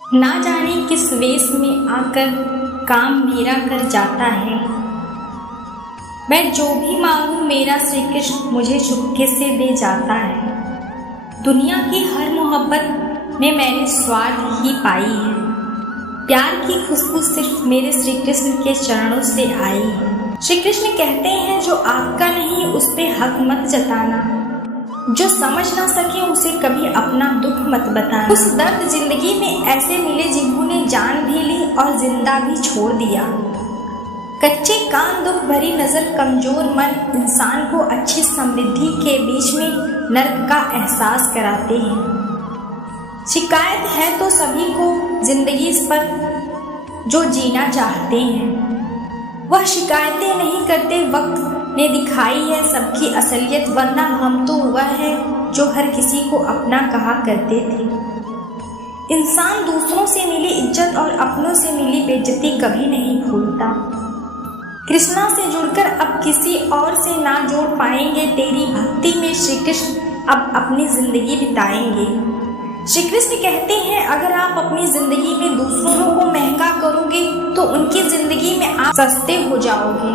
ना जाने किस वेश में आकर काम मेरा कर जाता है। मैं जो भी मांगू मेरा श्री कृष्ण मुझे चुपके से दे जाता है। दुनिया की हर मोहब्बत में मैंने स्वार्थ ही पाई है। प्यार की खुशबू सिर्फ मेरे श्री कृष्ण के चरणों से आई है। श्री कृष्ण कहते हैं जो आपका नहीं उस पे हक मत जताना, जो समझ ना सके उसे कभी अपना दुख मत बताना। उस दर्द जिंदगी में ऐसे मिले जिन्होंने जान भी ली और जिंदा भी छोड़ दिया। कच्चे कान, दुख भरी नजर, कमजोर मन इंसान को अच्छी समृद्धि के बीच में नर्क का एहसास कराते हैं। शिकायत है तो सभी को जिंदगी पर जो जीना चाहते हैं। वह शिकायतें नहीं करते, वक्त ने दिखाई है सबकी असलियत, वरना हम तो वह है जो हर किसी को अपना कहा करते थे। इंसान दूसरों से मिली इज्जत और अपनों से मिली बेइज्जती कभी नहीं भूलता। कृष्णा से जुड़कर अब किसी और से ना जोड़ पाएंगे, तेरी भक्ति में श्री कृष्ण अब अपनी जिंदगी बिताएंगे। श्री कृष्ण कहते हैं अगर आप अपनी जिंदगी में दूसरों को महंगा करोगे तो उनकी जिंदगी में आप सस्ते हो जाओगे।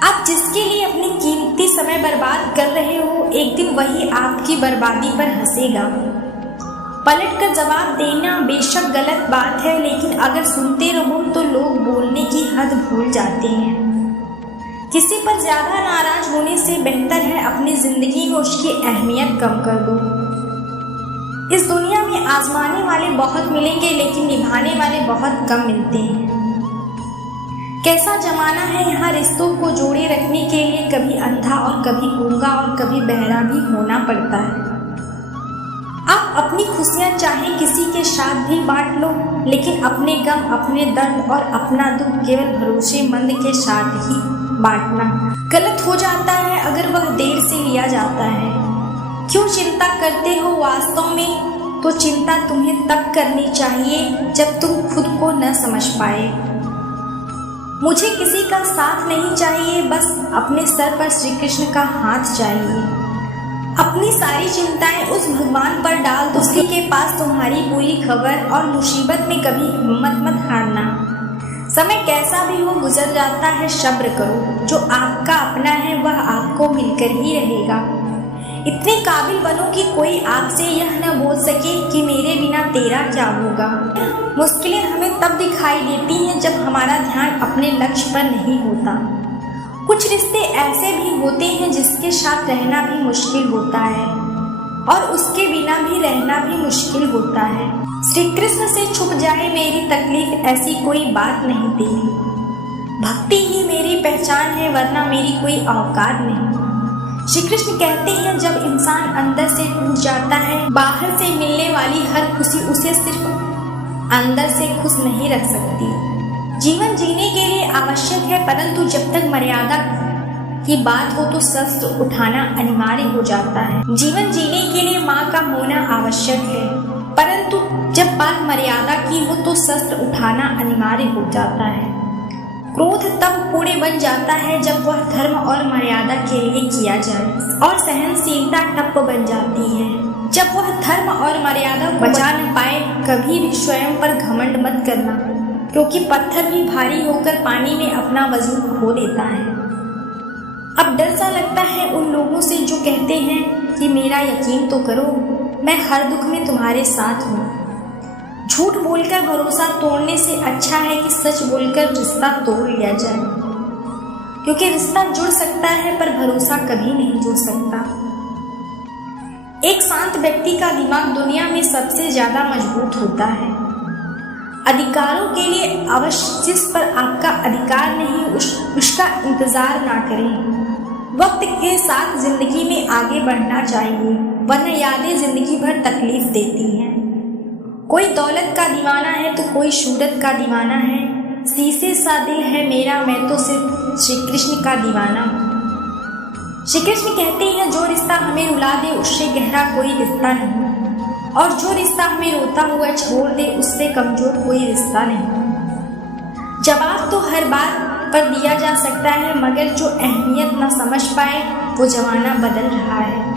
आप जिसके लिए अपनी कीमती समय बर्बाद कर रहे हो, एक दिन वही आपकी बर्बादी पर हंसेगा। पलट कर जवाब देना बेशक गलत बात है, लेकिन अगर सुनते रहो तो लोग बोलने की हद भूल जाते हैं। किसी पर ज्यादा नाराज होने से बेहतर है अपनी जिंदगी में उसकी अहमियत कम कर दो। इस दुनिया में आजमाने वाले बहुत मिलेंगे, लेकिन निभाने वाले बहुत कम मिलते हैं। कैसा जमाना है यहाँ, रिश्तों को जोड़े रखने के लिए कभी अंधा और कभी गूंगा और कभी बहरा भी होना पड़ता है। आप अपनी खुशियाँ चाहे किसी के साथ भी बांट लो, लेकिन अपने गम, अपने दर्द और अपना दुख केवल भरोसेमंद के साथ ही बांटना। गलत हो जाता है अगर वह देर से लिया जाता है। क्यों चिंता करते हो वास्तव में, तो चिंता तुम्हें तब करनी चाहिए जब तुम खुद को न समझ पाए। मुझे किसी का साथ नहीं चाहिए, बस अपने सर पर श्री कृष्ण का हाथ चाहिए। अपनी सारी चिंताएं उस भगवान पर डाल दो, उसी के पास तुम्हारी पूरी खबर, और मुसीबत में कभी हिम्मत मत हारना। समय कैसा भी हो गुजर जाता है, सब्र करो। जो आपका अपना है वह आपको मिलकर ही रहेगा। इतने काबिल बनो कि कोई आपसे यह न बोल सके कि मेरे बिना तेरा क्या होगा। मुश्किलें हमें तब दिखाई देती हैं जब हमारा ध्यान अपने लक्ष्य पर नहीं होता। कुछ रिश्ते ऐसे भी होते हैं जिसके साथ रहना भी मुश्किल होता है और उसके बिना भी रहना भी मुश्किल होता है। श्री कृष्ण से छुप जाए मेरी तकलीफ, ऐसी कोई बात नहीं तेरी। भक्ति ही मेरी पहचान है, वरना मेरी कोई औकात नहीं। श्री कृष्ण कहते हैं जब इंसान अंदर से टूट जाता है, बाहर से मिलने वाली हर खुशी उसे सिर्फ अंदर से खुश नहीं रख सकती। जीवन जीने के लिए आवश्यक है, परंतु जब तक मर्यादा की बात हो तो शस्त्र उठाना अनिवार्य हो जाता है। जीवन जीने के लिए माँ का होना आवश्यक है, परंतु जब बात मर्यादा की हो तो शस्त्र उठाना अनिवार्य हो जाता है। क्रोध तब पुण्य बन जाता है जब वह धर्म और मर्यादा के लिए किया जाए, और सहनशीलता ठप्प बन जाती है जब वह धर्म और मर्यादा को बचा न पाए। कभी भी स्वयं पर घमंड मत करना, क्योंकि पत्थर भी भारी होकर पानी में अपना वजन खो देता है। अब डर सा लगता है उन लोगों से जो कहते हैं कि मेरा यकीन तो करो, मैं हर दुख में तुम्हारे साथ हूँ। झूठ बोलकर भरोसा तोड़ने से अच्छा है कि सच बोलकर रिश्ता तोड़ लिया जाए, क्योंकि रिश्ता जुड़ सकता है पर भरोसा कभी नहीं जुड़ सकता। एक शांत व्यक्ति का दिमाग दुनिया में सबसे ज्यादा मजबूत होता है। अधिकारों के लिए अवश्य जिस पर आपका अधिकार नहीं उसका इंतजार ना करें। वक्त के साथ जिंदगी में आगे बढ़ना चाहिए, वरना यादें जिंदगी भर तकलीफ देती हैं। कोई दौलत का दीवाना है तो कोई शूरत का दीवाना है। शीशे सा दिल है मेरा, मैं तो सिर्फ श्री कृष्ण का दीवाना हूँ। श्री कृष्ण कहते हैं जो रिश्ता हमें रुला दे उससे गहरा कोई रिश्ता नहीं, और जो रिश्ता हमें रोता हुआ छोड़ दे उससे कमजोर कोई रिश्ता नहीं। जवाब तो हर बात पर दिया जा सकता है, मगर जो अहमियत न समझ पाए वो जमाना बदल रहा है।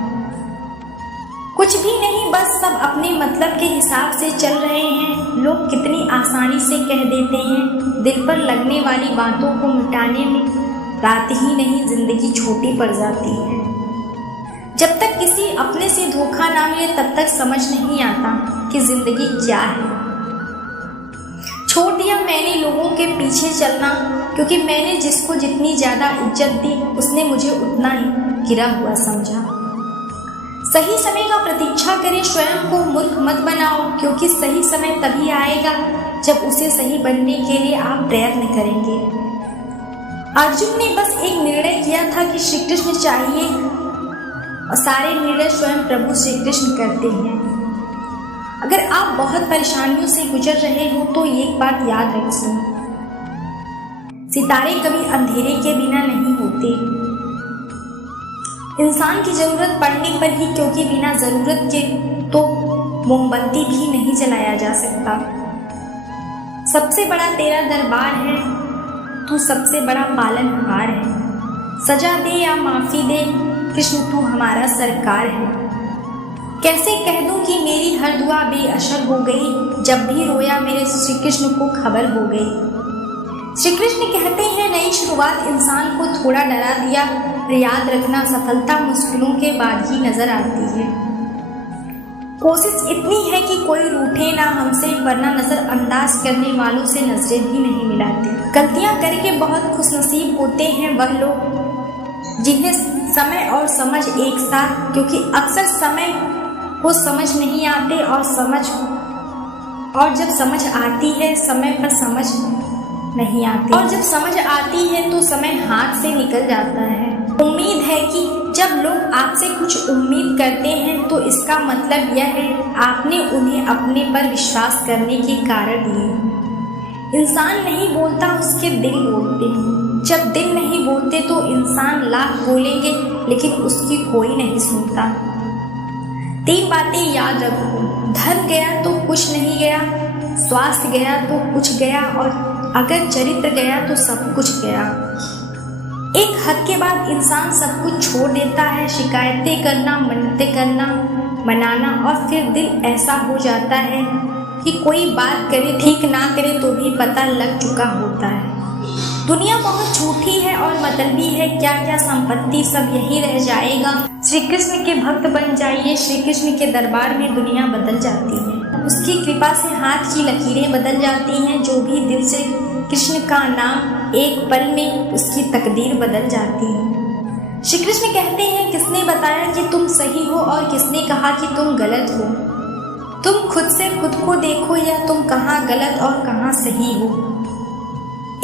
कुछ भी नहीं, बस सब अपने मतलब के हिसाब से चल रहे हैं। लोग कितनी आसानी से कह देते हैं। दिल पर लगने वाली बातों को मिटाने में रात ही नहीं जिंदगी छोटी पड़ जाती है। जब तक किसी अपने से धोखा ना मिले तब तक समझ नहीं आता कि जिंदगी क्या है। छोड़ दिया मैंने लोगों के पीछे चलना, क्योंकि मैंने जिसको जितनी ज्यादा इज्जत दी उसने मुझे उतना ही गिरा हुआ समझा। सही समय का प्रतीक्षा करें, स्वयं को मूर्ख मत बनाओ, क्योंकि सही समय तभी आएगा जब उसे सही बनने के लिए आप प्रयत्न करेंगे। अर्जुन ने बस एक निर्णय किया था कि श्री कृष्ण चाहिए, और सारे निर्णय स्वयं प्रभु श्री कृष्ण करते हैं। अगर आप बहुत परेशानियों से गुजर रहे हो तो एक बात याद रखिए, सितारे कभी अंधेरे के बिना नहीं होते। इंसान की जरूरत पड़ने पर ही, क्योंकि बिना जरूरत के तो मोमबत्ती भी नहीं जलाया जा सकता। सबसे बड़ा तेरा दरबार है, तू सबसे बड़ा पालनहार है। सजा दे या माफी दे, कृष्ण तू हमारा सरकार है। कैसे कह दूं कि मेरी हर दुआ बेअसर हो गई, जब भी रोया मेरे श्री कृष्ण को खबर हो गई। श्री कृष्ण कहते हैं नई शुरुआत इंसान को थोड़ा डरा दिया, पर याद रखना सफलता मुश्किलों के बाद ही नजर आती है। कोशिश इतनी है कि कोई रूठे ना हमसे, वरना नजरअंदाज करने वालों से नजरें भी नहीं मिलाती। गलतियां करके बहुत खुशनसीब होते हैं वह लोग जिन्हें समय और समझ एक साथ, क्योंकि अक्सर समय को समझ नहीं आते और जब समझ आती है समय पर समझ नहीं आती, और जब समझ आती है तो समय हाथ से निकल जाता है। उम्मीद है कि जब लोग आपसे कुछ उम्मीद करते हैं तो इसका मतलब यह है आपने उन्हें अपने पर विश्वास करने के कारण दिए। इंसान नहीं बोलता, उसके दिल बोलते हैं। जब दिल नहीं बोलते तो इंसान लाख बोलेंगे लेकिन उसकी कोई नहीं सुनता। 3 बातें याद रखो, धन गया तो कुछ नहीं गया, स्वास्थ्य गया तो कुछ गया, और अगर चरित्र गया तो सब कुछ गया। एक हद के बाद इंसान सब कुछ छोड़ देता है, शिकायतें करना, मन्नतें करना, मनाना, और फिर दिल ऐसा हो जाता है कि कोई बात करे ठीक ना करे तो भी पता लग चुका होता है। दुनिया बहुत झूठी है और मतलबी है, क्या क्या संपत्ति सब यही रह जाएगा। श्री कृष्ण के भक्त बन जाइए, श्री कृष्ण के दरबार में दुनिया बदल जाती है। उसकी कृपा से हाथ की लकीरें बदल जाती हैं। जो भी दिल से कृष्ण का नाम एक पल में उसकी तकदीर बदल जाती है। श्री कृष्ण कहते हैं किसने बताया कि तुम सही हो और किसने कहा कि तुम गलत हो। तुम खुद से खुद को देखो या तुम कहाँ गलत और कहाँ सही हो।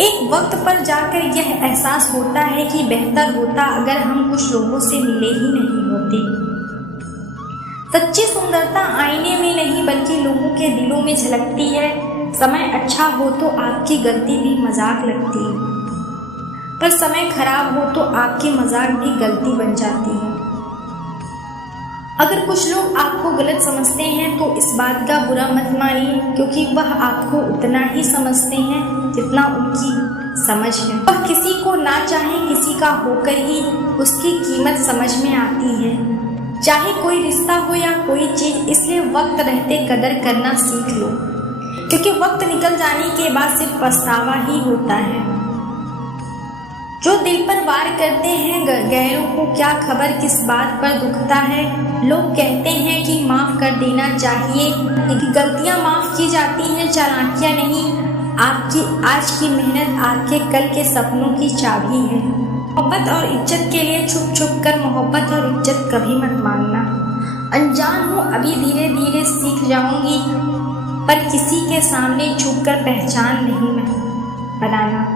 एक वक्त पर जाकर यह एहसास होता है कि बेहतर होता अगर हम कुछ लोगों से मिले ही नहीं होते। सच्ची सुंदरता आईने में नहीं बल्कि लोगों के दिलों में झलकती है। समय अच्छा हो तो आपकी गलती भी मजाक लगती है, पर समय खराब हो तो आपकी मजाक भी गलती बन जाती है। अगर कुछ लोग आपको गलत समझते हैं तो इस बात का बुरा मत मानिए, क्योंकि वह आपको उतना ही समझते हैं जितना उनकी समझ है। वह किसी को ना चाहे, किसी का होकर ही उसकी कीमत समझ में आती है, चाहे कोई रिश्ता हो या कोई चीज। इसलिए वक्त रहते कदर करना सीख लो, क्योंकि वक्त निकल जाने के बाद सिर्फ पछतावा ही होता है। जो दिल पर वार करते हैं गैरों को क्या खबर किस बात पर दुखता है। लोग कहते हैं कि माफ कर देना चाहिए, लेकिन गलतियां माफ की जाती हैं, चालाकियां नहीं। आपकी आज की मेहनत आपके कल के सपनों की चाबी है। मोहब्बत और इज्जत के लिए छुप छुप कर मोहब्बत और इज्जत कभी मत मांगना। अनजान हूँ, अभी धीरे धीरे सीख जाऊंगी, पर किसी के सामने छुप कर पहचान नहीं बनाना।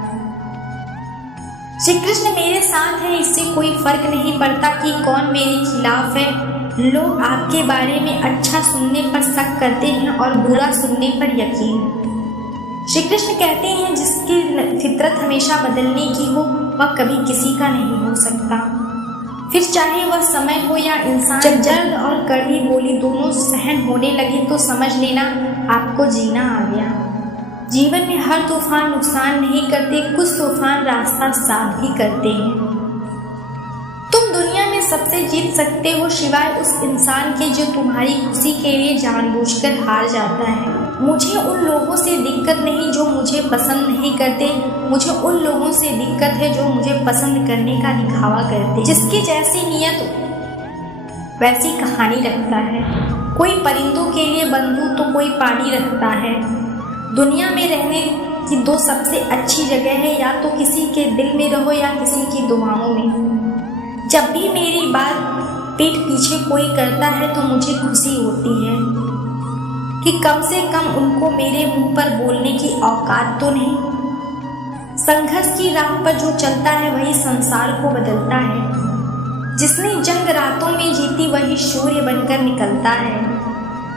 श्री कृष्ण मेरे साथ है, इससे कोई फर्क नहीं पड़ता कि कौन मेरे खिलाफ है। लोग आपके बारे में अच्छा सुनने पर शक करते हैं और बुरा सुनने पर यकीन। श्री कृष्ण कहते हैं जिसकी फितरत हमेशा बदलने की हो वह कभी किसी का नहीं हो सकता, फिर चाहे वह समय हो या इंसान। जब दर्द और कड़वी बोली दोनों सहन होने लगे तो समझ लेना आपको जीना आ गया। जीवन में हर तूफान नुकसान नहीं करते, कुछ तूफान रास्ता साफ भी करते हैं। तुम दुनिया में सबसे जीत सकते हो सिवाय उस इंसान के जो तुम्हारी खुशी के लिए जानबूझकर हार जाता है। मुझे उन लोगों से दिक्कत नहीं जो मुझे पसंद नहीं करते, मुझे उन लोगों से दिक्कत है जो मुझे पसंद करने का दिखावा करते। जिसकी जैसी नियत वैसी कहानी रखता है। कोई परिंदों के लिए बंदूक तो कोई पानी रखता है। दुनिया में रहने की दो सबसे अच्छी जगह है, या तो किसी के दिल में रहो या किसी की दुआओं में। जब भी मेरी बात पीठ पीछे कोई करता है तो मुझे खुशी होती है कि कम से कम उनको मेरे मुंह पर बोलने की औकात तो नहीं। संघर्ष की राह पर जो चलता है वही संसार को बदलता है। जिसने जंग रातों में जीती वही सूर्य बनकर निकलता है।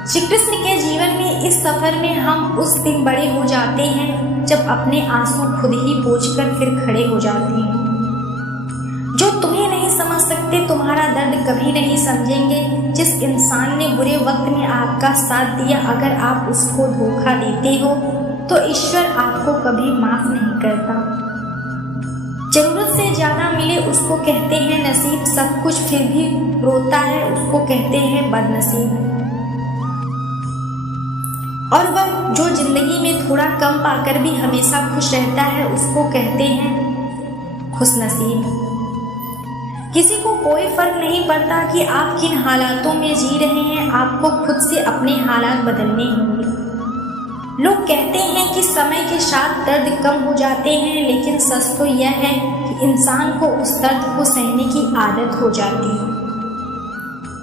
श्री कृष्ण के जीवन में इस सफर में हम उस दिन बड़े हो जाते हैं जब अपने आंसू खुद ही पोंछकर फिर खड़े हो जाते हैं। जो तुम्हें नहीं समझ सकते तुम्हारा दर्द कभी नहीं समझेंगे। जिस इंसान ने बुरे वक्त में आपका साथ दिया, अगर आप उसको धोखा देते हो तो ईश्वर आपको कभी माफ नहीं करता। जरूरत से ज्यादा मिले उसको कहते हैं नसीब, सब कुछ फिर भी रोता है उसको कहते हैं बदनसीब। और वह जो जिंदगी में थोड़ा कम पाकर भी हमेशा खुश रहता है उसको कहते हैं खुशनसीब। किसी को कोई फर्क नहीं पड़ता कि आप किन हालातों में जी रहे हैं, आपको खुद से अपने हालात बदलने होंगे। लोग कहते हैं कि समय के साथ दर्द कम हो जाते हैं, लेकिन सच तो यह है कि इंसान को उस दर्द को सहने की आदत हो जाती है।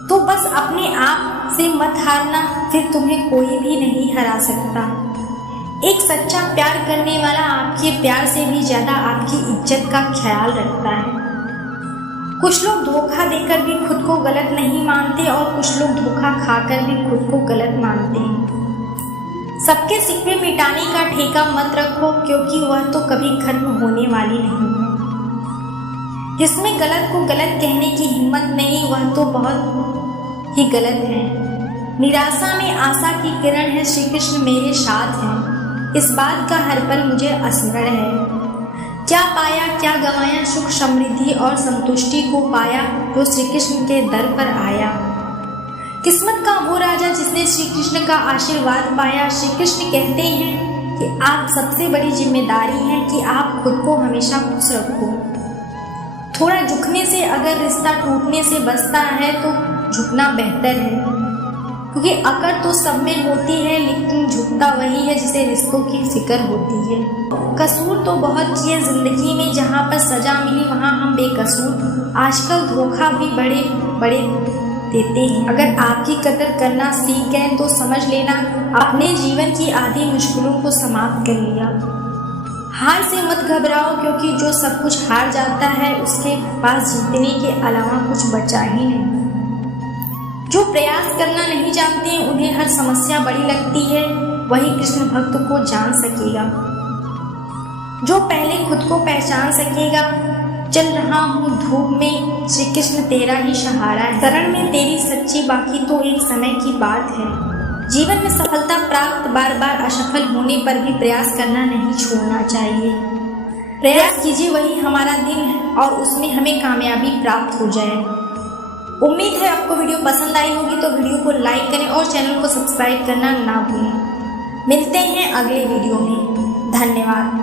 तो बस अपने आप से मत हारना, फिर तुम्हें कोई भी नहीं हरा सकता। एक सच्चा प्यार करने वाला आपके प्यार से भी ज्यादा आपकी इज्जत का ख्याल रखता है। कुछ लोग धोखा देकर भी खुद को गलत नहीं मानते और कुछ लोग धोखा खाकर भी खुद को गलत मानते हैं। सबके सिक्के मिटाने का ठेका मत रखो, क्योंकि वह तो कभी खत्म होने वाली नहीं है। जिसमें गलत को गलत कहने की हिम्मत नहीं, वह तो बहुत ही गलत है। निराशा में आशा की किरण है, श्री कृष्ण मेरे साथ हैं। इस बात का हर पल मुझे स्मरण है। क्या पाया क्या गंवाया, सुख समृद्धि और संतुष्टि को पाया जो श्री कृष्ण के दर पर आया। किस्मत का वो राजा जिसने श्री कृष्ण का आशीर्वाद पाया। श्री कृष्ण कहते हैं कि आप सबसे बड़ी जिम्मेदारी है कि आप खुद को हमेशा खुश रखो। थोड़ा झुकने से अगर रिश्ता टूटने से बचता है तो झुकना बेहतर है, क्योंकि अकड़ तो सब में होती है, लेकिन झुकता वही है जिसे रिश्तों की फिक्र होती है। कसूर तो बहुत किए जिंदगी में, जहाँ पर सजा मिली वहाँ हम बेकसूर। आजकल धोखा भी बड़े बड़े देते हैं। अगर आपकी कदर करना सीख गए तो समझ लेना अपने जीवन की आधी मुश्किलों को समाप्त कर लिया। हार से मत घबराओ, क्योंकि जो सब कुछ हार जाता है उसके पास जीतने के अलावा कुछ बचा ही नहीं। जो प्रयास करना नहीं जानते हैं उन्हें हर समस्या बड़ी लगती है, वही कृष्ण भक्त को जान सकेगा। जो पहले खुद को पहचान सकेगा, चल रहा हूँ धूप में, श्री कृष्ण तेरा ही सहारा है। शरण में तेरी सच्ची, बाकी तो एक समय की बात है। जीवन में सफलता प्राप्त बार बार असफल होने पर भी प्रयास करना नहीं छोड़ना चाहिए। प्रयास कीजिए, वही हमारा दिन है और उसमें हमें कामयाबी प्राप्त हो जाए। उम्मीद है आपको वीडियो पसंद आई होगी, तो वीडियो को लाइक करें और चैनल को सब्सक्राइब करना ना भूलें। मिलते हैं अगले वीडियो में। धन्यवाद।